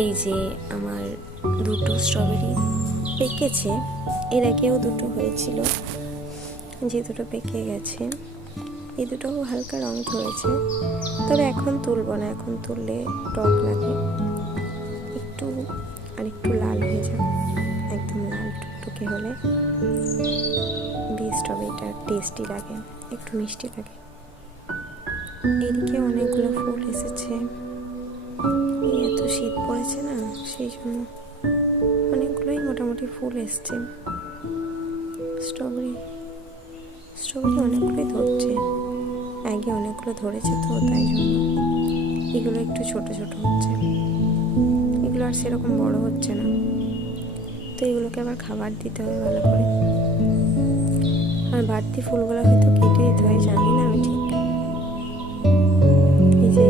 এই যে আমার দুটো স্ট্রবেরি পেকেছে, এর আগেও দুটো হয়েছিল, যে দুটো পেকে গেছে। এই দুটো হালকা রং ধরেছে, তবে এখন তুলব না, এখন তুললে টক লাগে, একটু আর একটু লাল হয়ে যাবে, একদম লাল টুকটুকে হলে স্ট্রবেরিটা টেস্টি লাগে, একটু মিষ্টি লাগে। এদিকে অনেকগুলো ফুল এসেছে, এই এত শীত পড়েছে না, সেই জন্য অনেকগুলোই মোটামুটি ফুল এসছে। স্ট্রবেরি অনেকগুলোই ধরছে, আগে অনেকগুলো ধরেছে তো, তাই জন্য এগুলো একটু ছোট ছোট হচ্ছে, এগুলো আর সেরকম বড় হচ্ছে না, তো এগুলোকে আবার খাবার দিতে হবে ভালো করে। আর বাড়তি ফুলগুলো হয়তো কেটে দিতে হয়, জানি না আমি ঠিক। এই যে